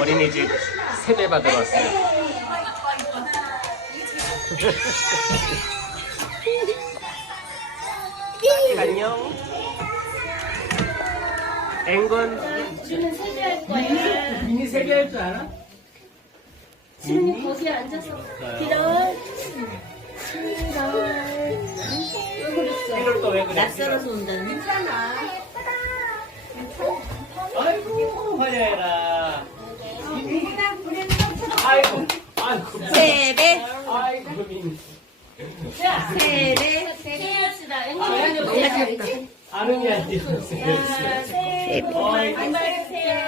어린이집 세배 받으러 왔어요. 안녕. 앵군. 주는 세배할 거야. 미니 세배 할 줄 알아? 지훈이 거기 앉아서. 왜 그랬어? 또왜 그래? 낯설어서 온다는. 괜찮아. 아이고 화려해라. 세배. 아이고 미니. 세배. 세배합시다. 너무 귀엽다. 아름이한테 세배. 복 받으세요.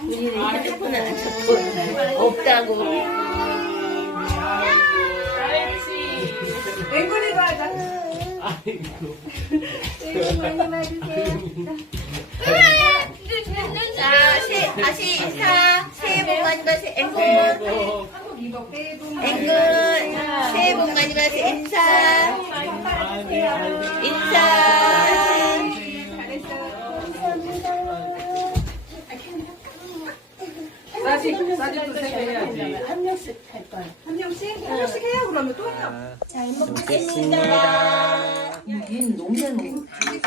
우리는 핸드폰 안 찾고 없다고. 잘했지. 앵군이도 하자. 아이고. 자, 새, 다시 인사. 새해 복 많이 받으세요. 앵근. 새해 복 많이 받으세요. 인사. 인사. 한 명씩 할 거야. 한 명씩? 한 명씩 해요, 그러면 또 해요. 잘 먹겠습니다. 잘 먹어요.